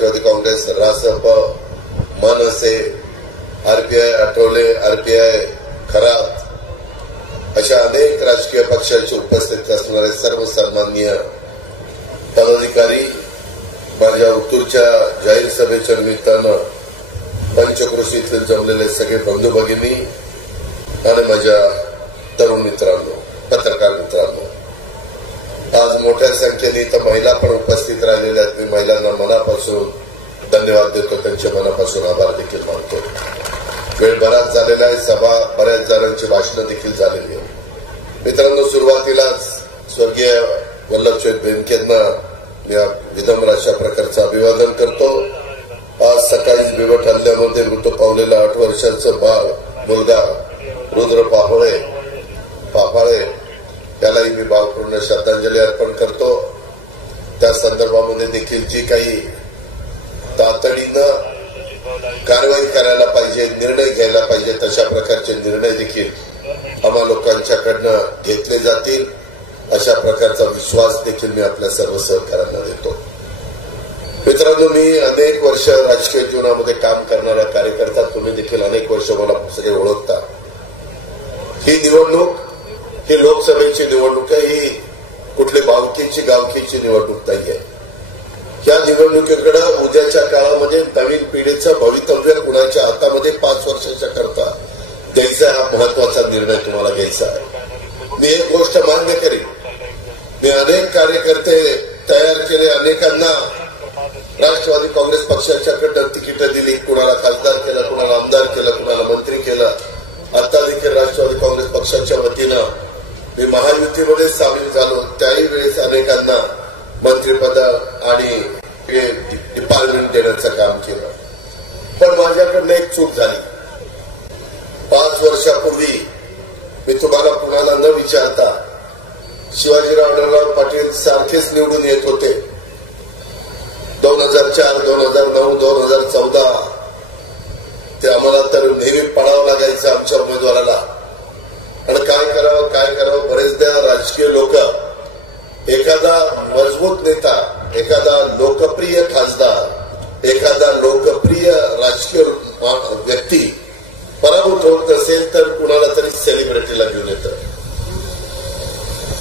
राष्ट्रवादी काँग्रेस, रासप, मनसे, RPI, Athawale, RPI, Kharat अशा अनेक राजकीय पक्षांची उपस्थित असणारे सर्व सन्माननीय पदाधिकारी, माझ्या उत्तूरच्या जाहीर सभेच्या निमित्तानं पंचक्रोशीतील जमलेले सगळे बंधू भगिनी आणि माझ्या तरुण मित्रांनो, पत्रकार मित्रांनो, आज मोठ्या संख्येने तर महिला पण उपस्थित राहिलेल्या आहेत. मी महिलांना मनापासून धन्यवाद देतो, त्यांचे मनापासून आभार देखील मानतो. वेळ बराच झालेला आहे, सभा बऱ्याच जणांची भाषणं देखील झालेली आहे. मित्रांनो, सुरुवातीलाच स्वर्गीय वल्लभशेठ बेनकेंना मी विनम्र अशा प्रकारचं अभिवादन करतो. आज सकाळीच बिबट हल्ल्यामध्ये मृत्यू पावलेला 8 वर्षाचं बाळ मुलगा रुद्र पाफाळे त्यालाही मी भावपूर्ण श्रद्धांजली अर्पण करतो. त्या संदर्भामध्ये देखील जी काही तातडीनं कारवाई करायला पाहिजे, निर्णय घ्यायला पाहिजे, तशा प्रकारचे निर्णय देखील आम्हा लोकांच्याकडनं घेतले जातील अशा प्रकारचा विश्वास देखील मी आपल्या सर्व सहकाऱ्यांना देतो. मित्रांनो, मी अनेक वर्ष राजकीय जीवनामध्ये काम करणारा कार्यकर्ता, तुम्ही देखील अनेक वर्ष मला सगळे ओळखता. ही निवडणूक ही लोकसभेची निवडणूक आहे, ही कुठली गावकीची निवडणूक नाहीये. या निवडणुकीकडे उद्याच्या काळामध्ये नवीन पिढीचं भवितव्य कुणाच्या हातामध्ये 5 वर्षाच्या करता द्यायचा हा महत्वाचा निर्णय तुम्हाला घ्यायचा आहे. मी एक गोष्ट मान्य करीन, मी अनेक कार्यकर्ते तयार केले, अनेकांना राष्ट्रवादी काँग्रेस पक्षाच्याकडनं तिकीटं दिली, कुणाला खासदार केलं, कुणाला आमदार केलं, कुणाला मंत्री केलं. आता देखील राष्ट्रवादी काँग्रेस पक्षाच्या वतीनं मी महायुतीमध्ये सामील झालो, त्याही वेळेस अनेकांना मंत्रिपद आणि डिपार्टमेंट देण्याचं काम केलं. पण माझ्याकडनं एक चूक झाली. 5 वर्षापूर्वी मी तुम्हाला कुणाला न विचारता शिवाजीराव आढळराव पाटील सारखेच निवडून येत होते. 2004, 2009, 2014 ते आम्हाला तर नेहमी पळावं लागायचं आमच्या उमेदवाराला. आणि काय करावं बरेचदा राजकीय लोक, एखादा मजबूत नेता, एखादा लोकप्रिय खासदार, एखादा लोकप्रिय राजकीय व्यक्ती पराभूत होत असेल तर कुणाला तरी सेलिब्रिटीला घेऊन येतं.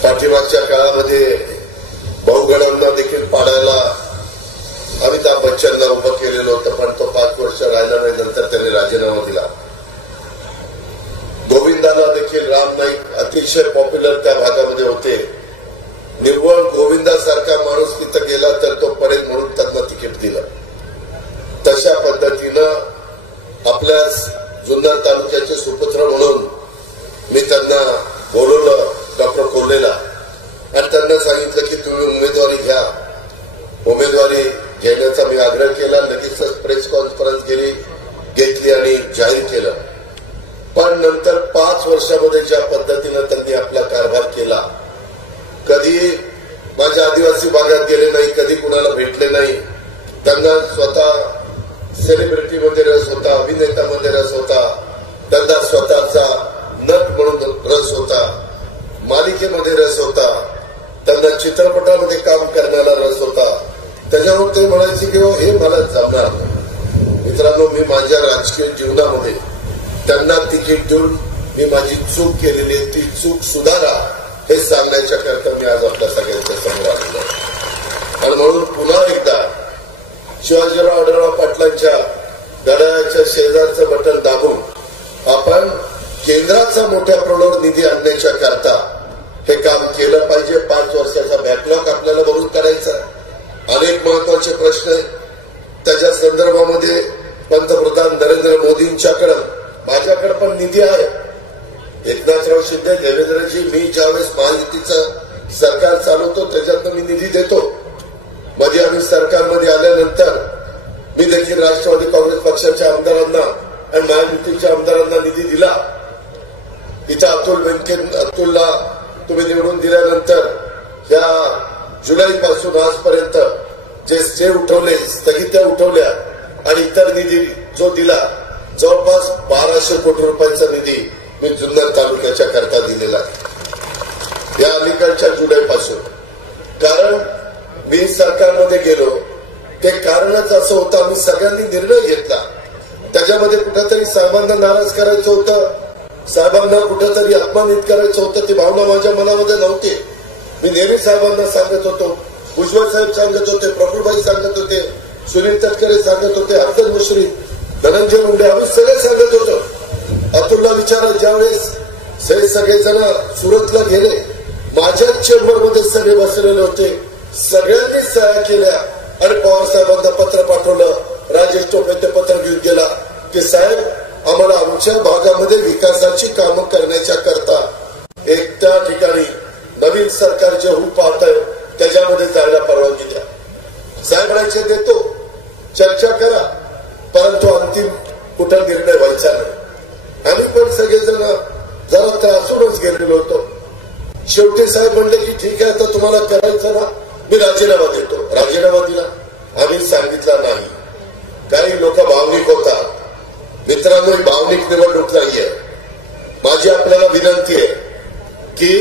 पाठीमागच्या काळामध्ये बहुगणांना देखील पाडायला अमिताभ बच्चनला उभं केलेलं होतं, पण तो 5 वर्ष राहिला नाही, नंतर त्यांनी राजीनामा दिला. गोविंदाला देखील राम नाईक अतिशय पॉप्युलर त्या भागामध्ये होते. निव्वळ गोविंदासारखा माणूस तिथं गेला तर तो पडेल म्हणून त्यांना तिकीट दिलं. तशा पद्धतीनं आपल्या जुन्नर तालुक्याचे सुपुत्र म्हणून मी त्यांना बोलवलं, डॉक्टर कोल्हेला, आणि त्यांना सांगितलं की तुम्ही उमेदवारी घ्या. उमेदवारी घेण्याचा मी आग्रह केला. लगेचच प्रेस कॉन्फरन्स घेतली आणि जाहीर केलं. पण नंतर 5 वर्षामध्ये ज्या पद्धतीनं त्यांनी आपला कारभार केला, कधी माझ्या आदिवासी भागात गेले नाही, कधी कुणाला भेटले नाही. त्यांना स्वतः सेलिब्रिटीमध्ये रस होता, अभिनेतामध्ये रस होता, त्यांना स्वतःचा नट म्हणून रस होता, मालिकेमध्ये रस होता, त्यांना चित्रपटामध्ये काम करण्याला रस होता. त्याच्यावर ते म्हणायचे की हे मला जमणार. मित्रांनो, मी माझ्या राजकीय जीवनामध्ये त्यांना तिकीट देऊन मी माझी चूक केलेली आहे, ती चूक सुधारा हे सांगण्याच्या करता मी आज आपल्या सगळ्यांच्या समोर आलेलो. आणि म्हणून पुन्हा एकदा शिवाजीराव आढळराव पाटलांच्या घड्याळाच्या शेजारचं बटन दाबून आपण केंद्राचा मोठ्या प्रमाणावर निधी आणण्याच्या करता हे काम केलं पाहिजे. 5 वर्षाचा बॅकलॉग आपल्याला भरून काढायचा. अनेक महत्वाचे प्रश्न आहेत. त्याच्या संदर्भामध्ये पंतप्रधान नरेंद्र मोदींच्याकडे, माझ्याकडे पण निधी आहे. एकनाथराव शिंदे, देवेंद्रजी, मी ज्यावेळेस महायुतीचं सरकार चालवतो त्याच्यातनं मी निधी देतो. मध्ये आम्ही सरकारमध्ये आल्यानंतर मी देखील राष्ट्रवादी काँग्रेस पक्षाच्या आमदारांना आणि महायुतीच्या आमदारांना निधी दिला. इथं अतुलला तुम्ही निवडून दिल्यानंतर या जुलैपासून आजपर्यंत जे स्टे उठवले, स्थगित्या उठवल्या आणि इतर निधी जो दिला, जवळपास 1200 कोटी रुपयांचा निधी मी जुन्नर तालुक्याच्या करता दिलेला आहे या अलीकडच्या जुलैपासून. कारण मी सरकारमध्ये गेलो, ते कारणच असं होतं, आम्ही सगळ्यांनी निर्णय घेतला. त्याच्यामध्ये कुठेतरी साहेबांना नाराज करायचं होतं, साहेबांना कुठेतरी अपमानित करायचं होतं, ती भावना माझ्या मनामध्ये नव्हती. मी नेहमी साहेबांना सांगत होतो, भुजबळ साहेब सांगत होते, प्रफुल्लभाई सांगत होते, सुनील तटकरे सांगत होते, अफजल मुश्रीफ, धनंजय मुंडे, आम्ही सगळे सांगत होतो. अतुलला विचारा, ज्यावेळेस सगळेजण सुरतला गेले, माझ्याच चेंबरमध्ये सगळे बसलेले होते, सगळ्यांनी सह्या केल्या आणि पवार साहेबांना पत्र पाठवलं. राजेश टोपे ते पत्र घेऊन गेला की साहेब, आम्हाला आमच्या भागामध्ये विकासाची कामं करण्याच्या करता एक त्या ठिकाणी नवीन सरकार जे होऊ पाहत आहे त्याच्यामध्ये जायला परवानगी द्या. साहेब म्हणायचे देतो, चर्चा करा, परंतु अंतिम कुठं निर्णय व्हायचा नाही. आम्ही पण सगळेजण जरा त्रासूनच गेलेलो होतो. शेवटी साहेब म्हणले की ठीक आहे, आता तुम्हाला करायचं ना, मी राजीनामा देतो. राजीनामा दिला. आम्ही सांगितला नाही. काही लोक भावनिक होतात. मित्रांनो, ही भावनिक निवडणूक नाहीये. माझी आपल्याला विनंती आहे की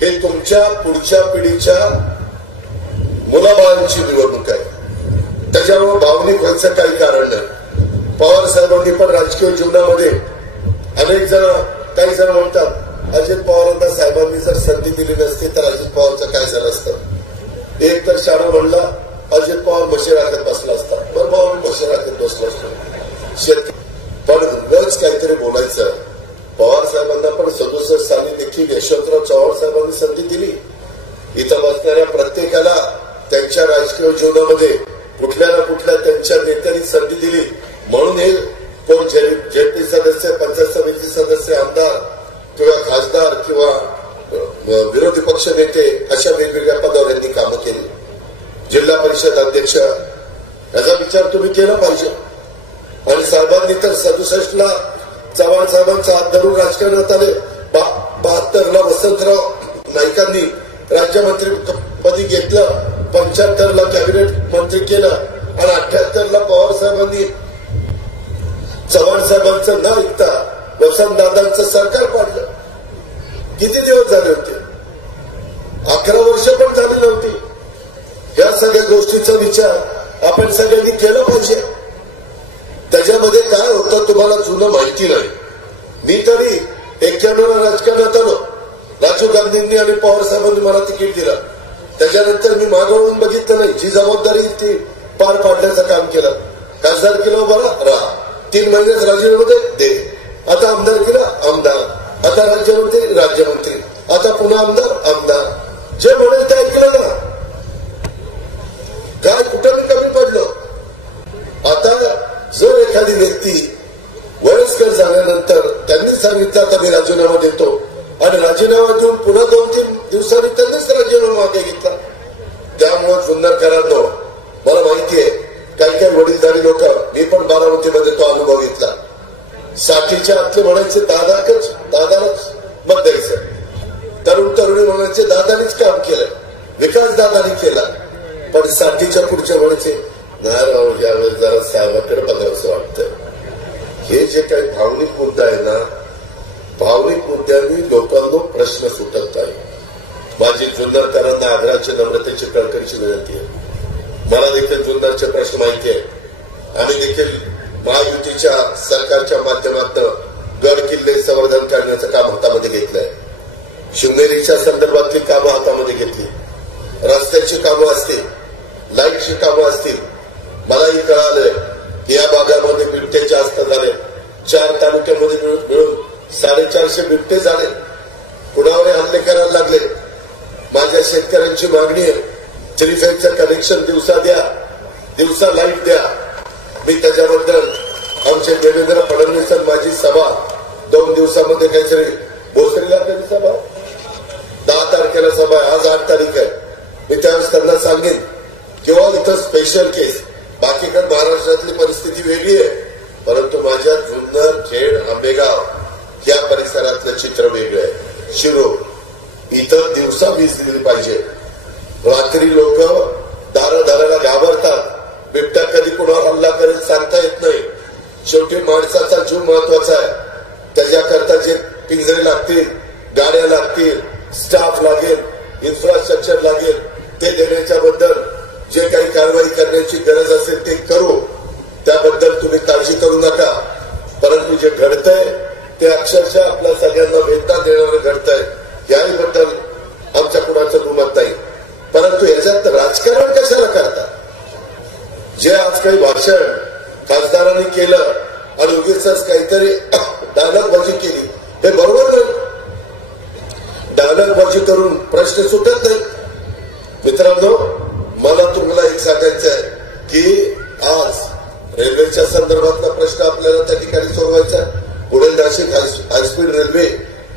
हे तुमच्या पुढच्या पिढीच्या मुलाबाळांची निवडणूक आहे, त्याच्यामुळे भावनिक व्हायचं काही कारण नाही. पवार साहेबांनी पण राजकीय जीवनामध्ये अनेक जण, काही जण म्हणतात अजित पवारांना साहेबांनी जर संधी दिली नसती तर अजित पवारचं काय झालं असतं. एक तर शाहू म्हणला अजित पवार म्हशी राखत बसला असता, बरोबर म्हशी राखत बसला असतो. पण रोज काहीतरी बोलायचं. पवार साहेबांना पण 67 साली देखील यशवंतराव चव्हाण साहेबांनी संधी दिली. इथं बसणाऱ्या प्रत्येकाला त्यांच्या राजकीय जीवनामध्ये कुठल्या ना कुठल्या त्यांच्या नेत्यांनी संधी दिली. म्हणून हे कोण जेपी सदस्य, पंचायत समिती सदस्य, आमदार किंवा खासदार किंवा विरोधी पक्ष नेते अशा वेगवेगळ्या पदावर यांनी कामं केली. जिल्हा परिषद अध्यक्ष, याचा विचार तुम्ही केला पाहिजे. आणि साहेबांनी तर 67 ला चव्हाण साहेबांचा हात धरून राजकारणात आले. 72 ला वसंतराव नाईकांनी राज्यमंत्रीपदी घेतलं, 75 ला कॅबिनेट मंत्री केलं आणि 78 ला पवार साहेबांनी चव्हाण साहेबांचं न ऐकता वसंतदादांचं सरकार पाडलं. किती दिवस झाले होते? 11 वर्ष पण झाली नव्हती. या सगळ्या गोष्टीचा विचार आपण सगळ्यांनी केला पाहिजे. त्याच्यामध्ये काय होतं तुम्हाला जुनं माहिती नाही. मी तरी 91 राजकारणात आलो. राजीव गांधींनी आणि पवार साहेबांनी मला तिकीट दिलं. त्याच्यानंतर मी मागवून बघितलं नाही. जी जबाबदारी ती पार पाडण्याचं काम केलं. खासदार केलं बरा राहा, 3 महिन्यात राजीनामा दे. आता आमदार केला आमदार, आता राज्यमंत्री राज्यमंत्री, आता पुन्हा आमदार. जे म्हणेल ते ऐकलं ना. काय कुठं मी कमी पडलो? आता जर एखादी व्यक्ती वयस्कर झाल्यानंतर त्यांनी सांगितलं आता मी राजीनामा देतो आणि राजीनामा देऊन पुन्हा 2-3 दिवसांनी त्यांनीच राजीनामा मागे घेतला. त्यामुळे जुन्नरकरांनो, मला माहिती आहे काही काही वडीलधारी लोक, मी पण बारामतीमध्ये तो अनुभव घेतला. 60च्या आतले म्हणायचे दादालाच मत द्यायचं. तरुण तरुणी म्हणायचे दादानीच काम केलं, विकास दादानी केला. पण 60च्या पुढच्या म्हणायचे नाही राव, यावेळेस जरा साहेबांकडे बघावंसं वाटतं. हे जे काही भावनिक मुद्दा आहे ना, भावनिक मुद्द्यांनी लोकांना प्रश्न सुटत नाही. माझी जुन्नरकरांना आदराची, नम्रतेची, कळकळीची विनंती आहे. मला देखील जुन्नरचे प्रश्न माहिती आहे. आम्ही देखील महायुतीच्या सरकारच्या माध्यमातून गड किल्ले संवर्धन करण्याचं काम हातामध्ये घेतलंय. शिवनेरीच्या संदर्भातली कामं हातामध्ये घेतली. रस्त्याची कामं असतील, लाईटची कामं असतील. मलाही कळालंय की या भागामध्ये बिबटे जास्त झाले. 4 तालुक्यामध्ये मिळून 450 बिबटे झाले. कुणावर हल्ले करायला लागले. माझ्या शेतकऱ्यांची मागणी आहे, 3 फेजचं कनेक्शन दिवसा द्या, दिवसा लाईट द्या. मी त्याच्याबद्दल आमचे देवेंद्र फडणवीस माझी सभा 2 दिवसामध्ये काहीतरी भोसरीला सभा 10 तारखेला सभा आहे, आज 8 तारीख आहे. मी त्यावेळेस त्यांना सांगेन किंवा इथं स्पेशल केस. बाकीकडे महाराष्ट्रातली परिस्थिती वेगळी आहे, परंतु माझ्या जुन्नर, खेड, आंबेगाव या परिसरातलं चित्र वेगळं आहे. शिरूर इथं दिवसा वीज दिली पाहिजे. रात्री लोक दारादाराला घाबरतात. बिबट्या कधी कुणावर हल्ला करेल सांगता येत नाही. शेवटी माणसाचा जीव महत्वाचा आहे. त्याच्याकरता जे पिंजरे लागतील, गाड्या लागतील, स्टाफ लागेल, इन्फ्रास्ट्रक्चर लागेल, ते देण्याच्या बद्दल जे काही कारवाई करण्याची गरज असेल ते करू, त्याबद्दल तुम्ही काळजी करू नका. परंतु जे घडतंय ते अक्षरशः आपल्या सगळ्यांना वेदना देणारं घडतंय, याबद्दल आमच्या कुणाचं दुमत नाही. परंतु याच्यात राजकारण कशाला करतात? जे आज काही भाषण खासदारांनी केलं आणि उगीच काहीतरी डायलॉगबाजी केली, हे बरोबर नाही. डायलॉगबाजी करून प्रश्न सुटत नाही. मित्रांनो, मला तुम्हाला एक सांगायचं आहे की आज रेल्वेच्या संदर्भातला प्रश्न आपल्याला त्या ठिकाणी सोडवायचा. पुढे नाशिक हायस्पीड रेल्वे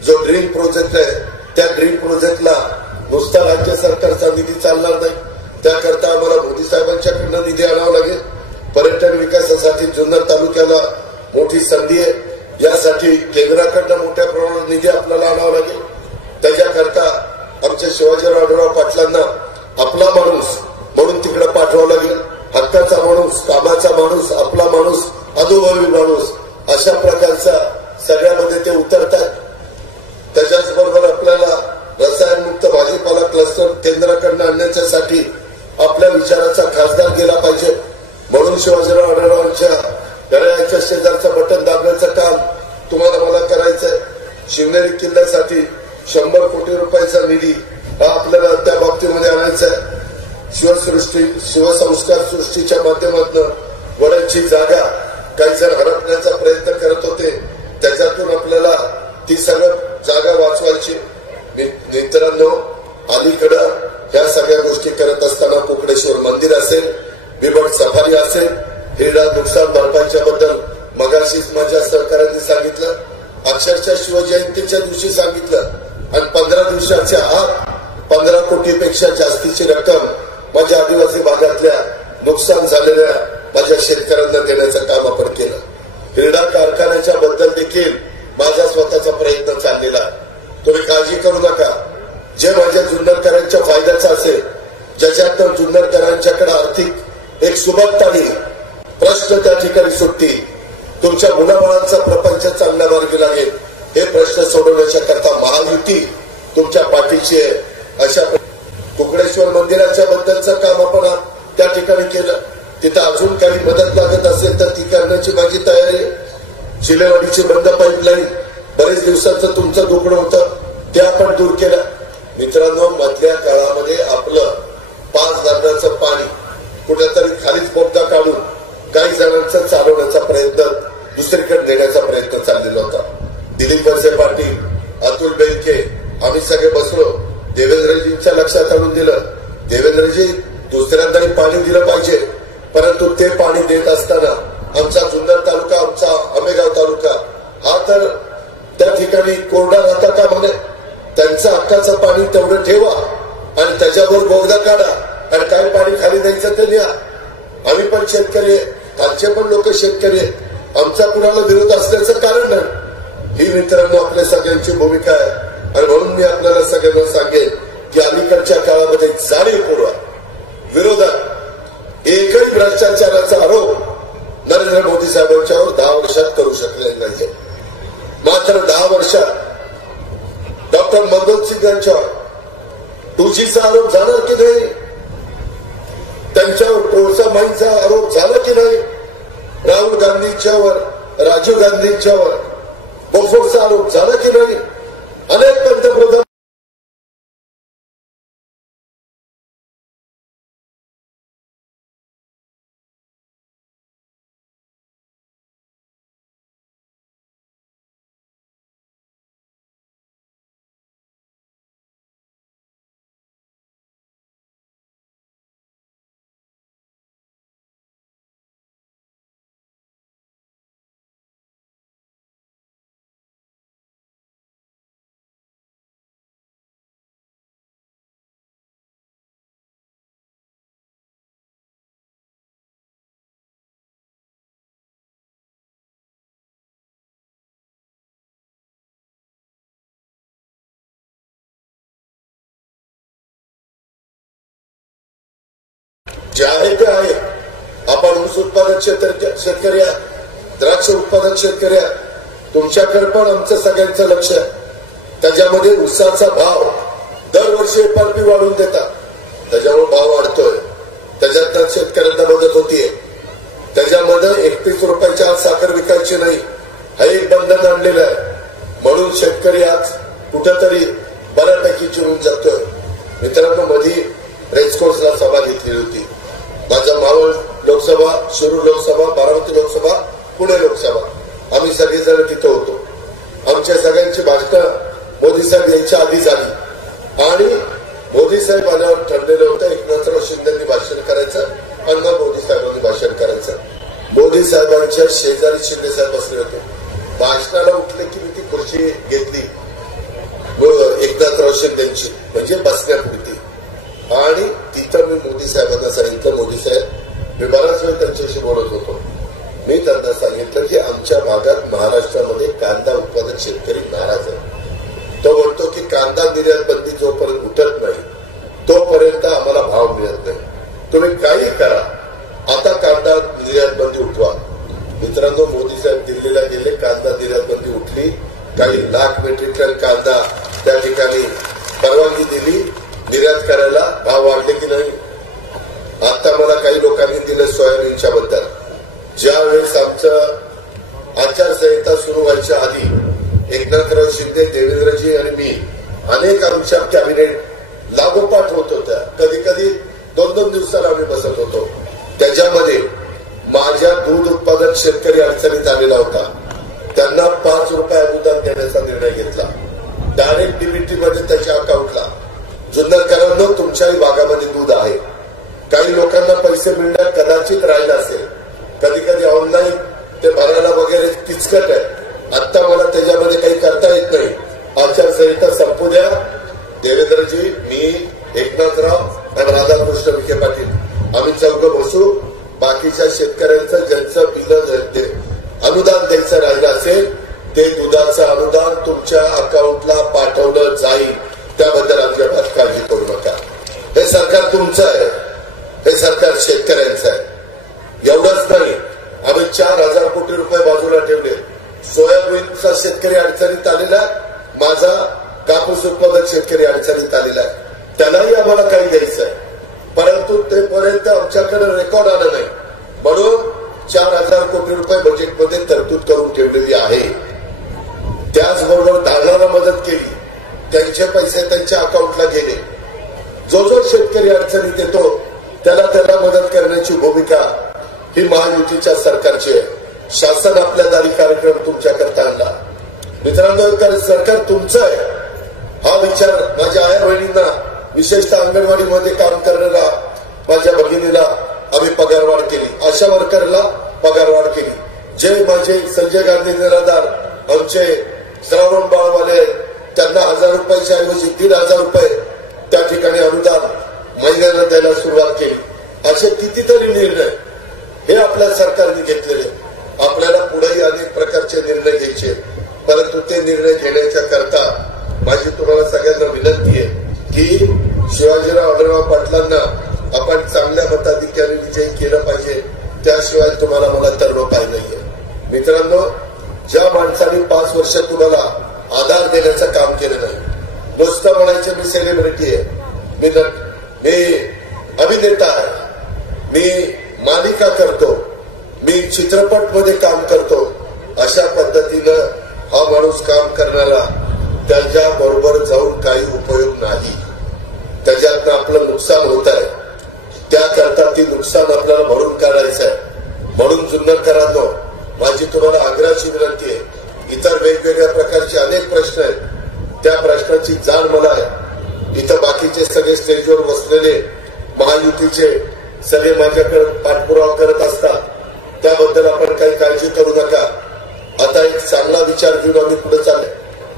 जो ड्रीम प्रोजेक्ट आहे, त्या ड्रीम प्रोजेक्टला नुसता राज्य सरकारचा निधी चालणार नाही. त्याकरता आम्हाला मोदी साहेबांच्याकडनं निधी आणावा लागेल. पर्यटन विकासासाठी जुन्नर तालुक्याला मोठी संधी आहे. यासाठी केंद्राकडनं मोठ्या प्रमाणात निधी आपल्याला आणावा लागेल. त्याच्याकरता आमच्या शिवाजीराव आढळराव पाटलांना आपला माणूस म्हणून तिकडे पाठवावं लागेल. हक्काचा माणूस, कामाचा माणूस, आपला माणूस, अनुभवी माणूस, अशा प्रकारचा सगळ्यामध्ये ते उतरतात. त्याच्याचबरोबर आपल्याला रसायनमुक्त भाजीपाला क्लस्टर केंद्राकडनं आणण्यासाठी आपल्या विचाराचा खासदार गेला पाहिजे. म्हणून शिवाजीराव आढळरावांच्या घड्याळाच्या शेजारचं बटन दाबण्याचं काम तुम्हाला मला करायचंय. शिवनेरी किल्ल्यासाठी 100 कोटी रुपयाचा निधी हा आपल्याला त्या बाबतीमध्ये आणायचा आहे. शिवसंस्कार सृष्टीच्या माध्यमातून वडाची जागा काही जण हडपण्याचा प्रयत्न करत होते, त्याच्यातून आपल्याला ती सगळं जागा वाचवायची. मित्रांनो, अलीकडं ह्या सगळ्या गोष्टी करत असताना कोकणेश्वर मंदिर असेल, बिबट सफारी असेल, हिरडा नुकसान भरपाईच्या बद्दल मगाशीच माझ्या सहकाऱ्यांनी सांगितलं. अक्षरशः शिवजयंतीच्या दिवशी सांगितलं आणि 15 दिवसाच्या आत 15 कोटीपेक्षा जास्तीची रक्कम माझ्या आदिवासी भागातल्या नुकसान झालेल्या माझ्या शेतकऱ्यांना देण्याचं काम आपण केलं. हिरडा कारखान्याच्या बद्दल देखील माझा स्वतःचा प्रयत्न चाललेला आहे. तुम्ही काळजी करू नका. जे माझ्या जुन्नरकरांच्या फायद्याचं असेल, ज्याच्यात जुन्नरकरांच्याकडे आर्थिक एक सुबत्ता येईल, प्रश्न त्या ठिकाणी सुटतील, तुमच्या मुलाबाळांचा प्रपंच चांगल्या मार्गी लागेल, हे प्रश्न सोडवण्याच्या करता महायुती तुमच्या पाठीची आहे. अशा कुकडेश्वर मंदिराच्या बद्दलचं काम आपण त्या ठिकाणी केलं. तिथं अजून काही मदत लागत असेल तर ती करण्याची माझी तयारी आहे. शिलेवाडीची बंद पाईपलाईन बरेच दिवसाचं तुमचं दुखणं होतं, ते आपण दूर केलं. मित्रांनो, मधल्या काळामध्ये आपलं 5 धरणाचं पाणी कुठेतरी खालीच बोगदा काढून काही जणांचा चालवण्याचा प्रयत्न दुसरीकडे नेण्याचा प्रयत्न चाललेला होता. दिलीप वळसे पाटील, अतुल बेनके, आम्ही सगळे बसलो. देवेंद्रजींच्या लक्षात आणून दिलं, देवेंद्रजी दुसऱ्यांदाही पाणी दिलं पाहिजे, परंतु ते पाणी देत असताना आमचा जुन्नर तालुका, आमचा आंबेगाव तालुका हा तर त्या ठिकाणी कोरडा राहता का म्हणे. त्यांचं हक्काचं पाणी तेवढं ठेवा आणि त्याच्यावर बोगदा काढा आणि काय पाणी खाली द्यायचं ते लिहा. आम्ही पण शेतकरी आहे, आमचे पण लोक शेतकरी आहे, आमचा कुणाला विरोध असल्याचं कारण नाही. ही मित्रांनो आपल्या सगळ्यांची भूमिका आहे. आणि म्हणून मी आपल्याला सगळ्यांना सांगेन की अलीकडच्या काळामध्ये जाणीवपूर्वक विरोधात एकही भ्रष्टाचाराचा आरोप नरेंद्र मोदी साहेबांच्यावर 10 वर्षात करू शकले नाही. मात्र 10 वर्षात डॉक्टर मनमोहन सिंग यांच्यावर 2Gचा आरोप झाला की नाही, त्यांच्यावर कोळसा माईचा आरोप झाला की नाही, राहुल गांधींच्यावर, राजीव गांधींच्यावर बोफोर्सचा आरोप झाला की नाही, अनेक पंतप्रधान जे आहे ते आहे. आपण ऊस उत्पादक शेतकरी आहे, द्राक्ष उत्पादक शेतकरी आहे. तुमच्याकडे पण आमचं सगळ्यांचं लक्ष आहे. त्याच्यामध्ये ऊसाचा भाव दरवर्षी FRP वाढवून देतात, त्याच्यामुळे भाव वाढतोय. शेतकऱ्यांना मदत होतीये. त्याच्यामध्ये 31 रुपयाच्या आत साखर विकायची नाही हा एक बंधन आणलेलं आहे. म्हणून शेतकरी आज कुठेतरी बऱ्यापैकी चिरून जातोय. मित्रांनो, मधी रेसकोर्सला सभा घेतली होती. माझा मावळ लोकसभा, शिरूर लोकसभा, बारामती लोकसभा, पुणे लोकसभा, आम्ही सगळेजण तिथे होतो. आमच्या सगळ्यांची भाषणं मोदी साहेब यायच्या आधी झाली आणि मोदी साहेब आल्यावर ठरलेलं होतं एकनाथराव शिंदेंनी भाषण करायचं आणि मग मोदी साहेबांनी भाषण करायचं. मोदी साहेबांच्या शेजारी शिंदे साहेब बसले होते. भाषणाला उठले की मी ती खुर्ची घेतली एकनाथराव शिंदेची, म्हणजे बसण्यापुरती. आणि तिथं मी मोदी साहेबांना सांगितलं, मोदी साहेब, मी बराच वेळ त्यांच्याशी बोलत होतो. मी त्यांना सांगितलं की आमच्या भागात महाराष्ट्रामध्ये कांदा उत्पादक शेतकरी नाराज आहे. तो म्हणतो की कांदा निर्यात बंदी जोपर्यंत उठत नाही तोपर्यंत आम्हाला भाव मिळत नाही. तुम्ही काही करा, आता कांदा निर्यात बंदी उठवा. मित्रांनो, मोदी साहेब दिल्लीला गेले, कांदा निर्यात बंदी उठली. काही लाख मेट्रिक टन कांदा त्या ठिकाणी परवानगी दिली निर्यात करायला. भाव वाढले की नाही? आता मला काही लोकांनी दिलं सोयाबीनच्या बद्दल. ज्यावेळेस आमचं आचारसंहिता सुरू व्हायच्या आधी एकनाथराव शिंदे, देवेंद्रजी आणि मी अनेक आमच्या कॅबिनेट लागोपाठ होत होत्या. कधी कधी 2-2 दिवसाला आम्ही बसत होतो. त्याच्यामध्ये माझ्या दूध उत्पादक शेतकरी अडचणीत आलेला होता. त्यांना 5 रुपये अनुदान देण्याचा निर्णय घेतला. डायरेक्ट डीबीटी मध्ये त्याच्या अकाउंटला. जुन्नरकरांनो, तुमच्याही भागामध्ये दूध आहे. काही लोकांना पैसे मिळण्यात कदाचित राहिला असेल. कधी कधी ऑनलाईन ते भरायला वगैरे किचकट आहे. आता मला त्याच्यामध्ये काही करता येत नाही. आचारसंहिता संपू द्या. देवेंद्रजी, मी, एकनाथराव आणि राधाकृष्ण विखे पाटील आम्ही चौघं बसू. बाकीच्या शेतकऱ्यांचं ज्यांचं बिल अनुदान द्यायचं राहिलं असेल ते दुधाचं अनुदान तुमच्या अकाउंटला पाठवलं जाईल. त्याबद्दल अजिबात काळजी करू नका. हे सरकार तुमचं आहे, हे सरकार शेतकऱ्यांचं आहे. एवढंच नाही, आम्ही 4,000 कोटी रुपये बाजूला ठेवले. सोयाबीनचा शेतकरी अडचणीत आलेला, माझा कापूस उत्पादक शेतकरी अडचणीत आलेला आहे. त्यालाही आम्हाला काही द्यायचं आहे, परंतु तेपर्यंत आमच्याकडे रेकॉर्ड आलं नाही. म्हणून 4,000 कोटी रुपये बजेटमध्ये तरतूद करून ठेवलेली आहे. त्याचबरोबर दालनाला मदत केली, त्यांचे पैसे त्यांच्या अकाउंटला गेले. जो जो शेतकरी अडचणीत येतो त्याला मदत करण्याची भूमिका ही महायुतीच्या सरकारची आहे. शासन आपल्या दारी कार्यक्रम तुमच्याकरता आणला. मित्रांनो, सरकार तुमचं आहे हा विचार माझ्या आया बहिणींना, विशेषतः अंगणवाडीमध्ये काम करणाऱ्या माझ्या भगिनीला आम्ही पगारवाढ केली. आशा वर्करला पगारवाढ केली. जे माझे संजय गांधी निराधार आमचे श्रावण बाळवाले, त्यांना 1,000 रुपयाच्या ऐवजी 1,500 रुपये त्या ठिकाणी अनुदान महिन्याला द्यायला सुरुवात केली. असे कितीतरी निर्णय हे आपल्या सरकारने घेतलेले. आपल्याला पुढेही अनेक प्रकारचे निर्णय घ्यायचे, परंतु ते निर्णय घेण्याच्या करता माझी तुम्हाला सगळ्यांना विनंती आहे की शिवाजीराव आढळराव पाटलांना आपण चांगल्या मताधिक्याने विजयी केलं पाहिजे. त्याशिवाय तुम्हाला मला तर उपाय नाहीये. मित्रांनो, ज्या माणसाने 5 वर्ष तुम्हाला आधार देण्याचं काम केलं नाही, नुसतं म्हणायचे मी सेलिब्रिटी आहे, मी अभिनेता आहे, मी मालिका करतो, मी चित्रपटमध्ये काम करतो, अशा पद्धतीनं हा माणूस काम करणारा त्याच्या बरोबर जाऊन काही उपयोग नाही. त्याच्यातनं आपलं नुकसान होत आहे. त्याकरता ती नुकसान आपल्याला भरून काढायचं आहे. म्हणून जुन्नरकरांनो, माझी तुम्हाला आग्रहाची विनंती आहे. इतर वेगवेगळ्या प्रकारचे अनेक प्रश्न आहेत, त्या प्रश्नाची जाण मला आहे. इथं बाकीचे सगळे स्टेजवर बसलेले महायुतीचे सगळे माझ्याकडे पाठपुरावा करत असतात, त्याबद्दल आपण काही काळजी करू नका. आता एक चांगला विचार घेऊन आम्ही पुढे चालले.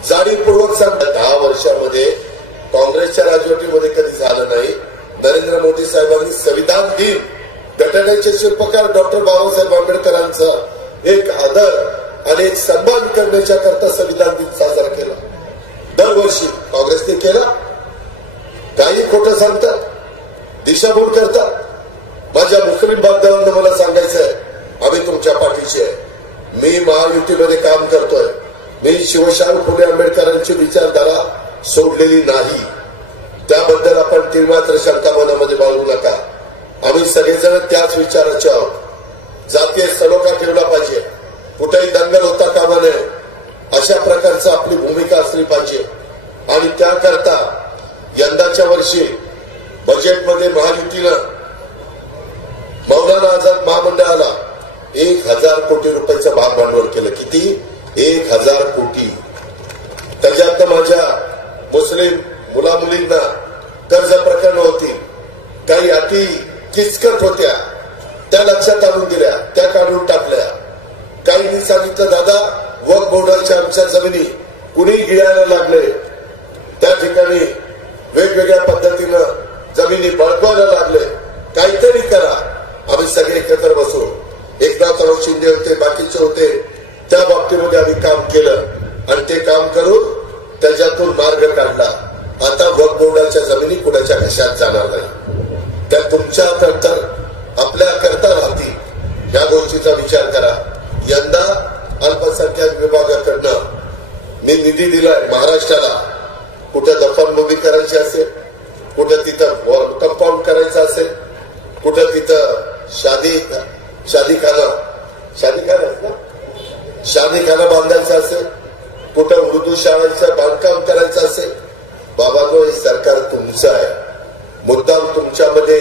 जाणीवपूर्वक सांगतात, 10 वर्षामध्ये काँग्रेसच्या राजवटीमध्ये कधी झालं नाही. नरेंद्र मोदी साहेबांनी संविधान दिन, घटनेचे शिल्पकार डॉक्टर बाबासाहेब आंबेडकरांचा एक आदर आणि एक सन्मान करण्याच्या करता संविधान दिन साजरा केला. दरवर्षी काँग्रेसने केला. काही खोटं सांगतात, दिशाभूल करतात. माझ्या मुस्लिम बांधवांना मला सांगायचं आहे, आम्ही तुमच्या पाठीशी आहे. मी महायुतीमध्ये काम करतोय. मी शिवशाहू फुले आंबेडकरांची विचारधारा सोडलेली नाही. त्याबद्दल आपण तीळ मात्र शंका मनामध्ये बाळगू नका. आम्ही सगळेजण त्याच विचाराचे आहोत। जातीय सलोखा ठेवला पाहिजे, कुठेही दंगल होता कामा नये, अशा प्रकारची आपली भूमिका असली पाहिजे। आणि त्याकरता यंदाच्या वर्षी बजेटमध्ये महायुतीनं मौलाना आझाद महामंडळाला 1000 कोटी रुपयाचं भाग भांडवल केलं। किती? 1000 कोटी। त्याच्यात माझ्या मुस्लिम मुला मुलींना कर्ज प्रकरण होती, काही अटी किचकट होत्या, त्या लक्षात आणून दिल्या, त्या काढून टाकल्या। काहींनी सांगितलं दादा वक्फ बोर्डाच्या आमच्या जमिनी कुणी गिळायला लागले, त्या ठिकाणी वेगवेगळ्या पद्धतीनं जमिनी बळकवायला लागले, काहीतरी करा। आम्ही सगळे एकत्र बसू, एकनाथराव शिंदे होते, बाकीचे होते, त्या बाबतीमध्ये आम्ही काम केलं आणि ते काम करून त्याच्यातून मार्ग काढला। आता वक्फ बोर्डाच्या जमिनी कुणाच्या घशात जाणार नाही, त्या तुमच्या करता आपल्या करता राहतील। या गोष्टीचा विचार करा। यंदा अल्पसंख्याक विभागाकडनं मी निधी दिलाय महाराष्ट्राला, कुठे दफनभूमी करायची असेल, कुठे तिथं कंपाऊंड करायचं असेल, कुठे तिथं शादीखाना बांधायचा असेल, कुठं उर्दू शाळांचं बांधकाम करायचं असेल, बाबांनो हे सरकार तुमचं आहे। मुद्दाम तुमच्यामध्ये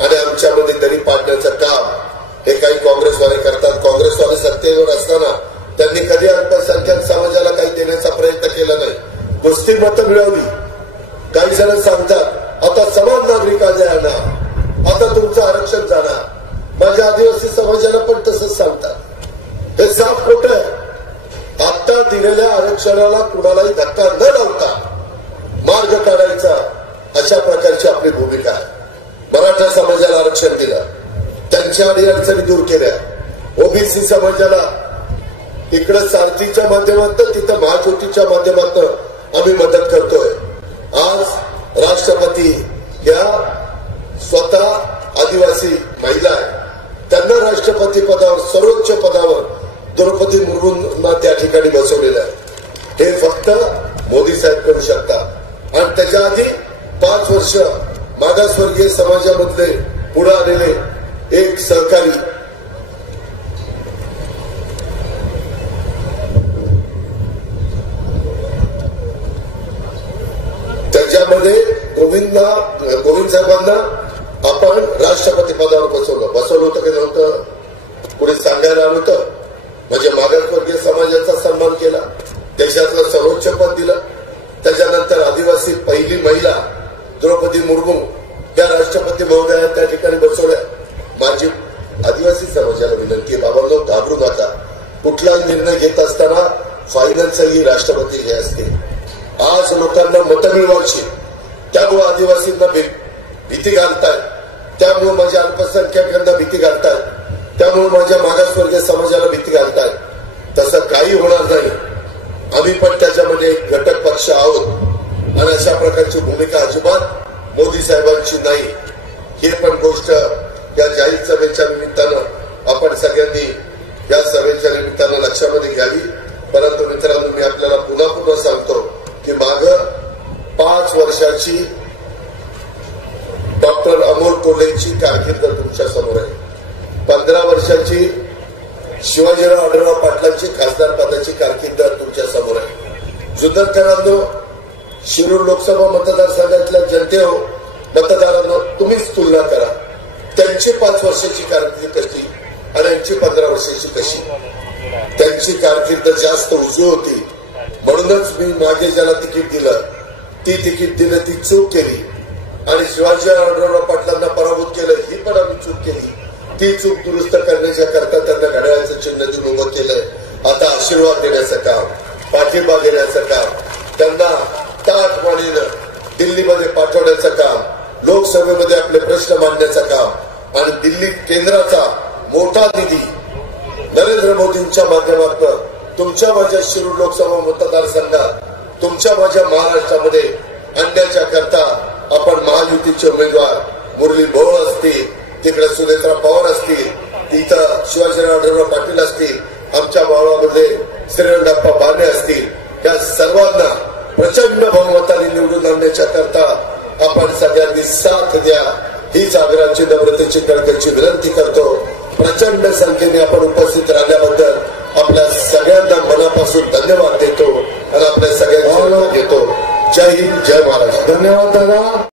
आणि आमच्यामध्ये दरी पाडण्याचं काम हे काही काँग्रेसवाले करतात। काँग्रेसवाले सत्तेवर असताना त्यांनी कधी अल्पसंख्याक समाजाला काही देण्याचा प्रयत्न केला नाही, कुस्ती मतं मिळवली। काही जण सांगतात आता समान नागरिक कायदा येणार, आता तुमचं आरक्षण जाणार। माझ्या आदिवासी समाजाला पण तसंच सांगतात, हे साफ खोटं आहे। आता दिलेल्या आरक्षणाला कुणालाही धक्का न लावता मार्ग काढायचा, अशा प्रकारची आपली भूमिका आहे। मराठा समाजाला आरक्षण दिलं, त्यांच्या अडीअडचणी दूर केल्या। ओबीसी समाजाला इकडे सारथीच्या माध्यमातून, तिथं महाज्योतीच्या माध्यमातून आम्ही मदत करतोय। आज राष्ट्रपती या स्वतः आदिवासी महिला आहे, त्यांना राष्ट्रपती पदावर, सर्वोच्च पदावर द्रौपदी मुर्मूंना त्या ठिकाणी बसवलेलं आहे। हे फक्त मोदी साहेब करू शकतात। आणि त्याच्या आधी 5 वर्ष मागासवर्गीय समाजामधले पुढे आलेले एक सहकारी त्याच्यामध्ये गोविंद साहेबांना आपण राष्ट्रपती पदावर बसवलं होतं की नव्हतं? कुणी सांगायला आलं होतं? म्हणजे मागासवर्गीय समाजाचा सन्मान केला, देशातलं सर्वोच्च पद दिलं। त्याच्यानंतर आदिवासी पहिली महिला द्रौपदी मुर्मू या राष्ट्रपती महोदया त्या ठिकाणी बसवल्या। माझी आदिवासी समाजाला विनंती आहे, बाबांनो घाबरू नका। कुठलाही निर्णय घेत असताना फायनलचाही राष्ट्रपती हे असते। आज लोकांना मतं मिळवायची, त्यामुळे आदिवासींना भीती घालतायत, त्यामुळे माझ्या अल्पसंख्याकांना भीती घालतायत, त्यामुळे माझ्या मागासवर्गीय समाजाला भीती घालतायत। तसं काही होणार नाही। आम्ही पण त्याच्यामध्ये एक घटक पक्ष आहोत आणि अशा प्रकारची भूमिका अजिबात मोदी साहेबांची नाही। ही पण गोष्ट या जाहीर सभेच्या निमित्तानं आपण सगळ्यांनी या सभेच्या निमित्तानं लक्षामध्ये घ्यावी। परंतु मित्रांनो, मी आपल्याला पुन्हा सांगतो की माग 5 वर्षाची डॉक्टर अमोल कोल्हेची कारकीर्द तुमच्या समोर आहे। 15 वर्षाची शिवाजीराव आढळराव पाटलांची खासदार पदाची कारकीर्द तुमच्या समोर आहे। जुन्नरकरांनो, शिरूर लोकसभा मतदारसंघातल्या जनतेहो, मतदारांनो, तुम्हीच तुलना करा, त्यांची 5 वर्षाची कारकीर्द कशी आणि यांची 15 वर्षाची कशी। त्यांची कारकीर्द जास्त उजवी होती, म्हणूनच मी मागे ज्याला तिकीट दिलं, ती चूक केली आणि शिवाजीराव आढळराव पाटलांना पराभूत केलं, ही पण आम्ही चूक केली। ती चूक दुरुस्त करण्याच्या करता त्यांना घड्याळाचं चिन्ह देऊन उभं केलंय। आता आशीर्वाद देण्याचं काम, पाठिंबा देण्याचं काम, त्यांना ताटवाणीनं दिल्लीमध्ये पाठवण्याचं काम, लोकसभेमध्ये आपले प्रश्न मांडण्याचं काम आणि दिल्ली केंद्राचा मोठा निधी नरेंद्र मोदींच्या माध्यमातून तुमच्या माझ्या शिरूर लोकसभा मतदारसंघात, तुमच्या माझ्या महाराष्ट्रामध्ये आणण्याच्या करता आपण महायुतीचे उमेदवार मुरली भोळ असतील, तिकडे सुनेत्रा पवार असतील, तिथं शिवाजीराव आढळराव पाटील असतील, आमच्या भावामध्ये श्रीरंगाप्पा बारणे असतील, या सर्वांना प्रचंड बहुमताने निवडून आणण्याच्या करता आपण सगळ्यांनी साथ द्या। हीच आग्रहाची नम्रतेची कळकळीची विनंती करतो. प्रचंड संख्येने आपण उपस्थित राहिल्याबद्दल आपल्या सगळ्यांना मनापासून धन्यवाद देतो आणि आपल्या सगळ्यांना घेतो. जय हिंद, जय महाराष्ट्र. धन्यवाद दादा.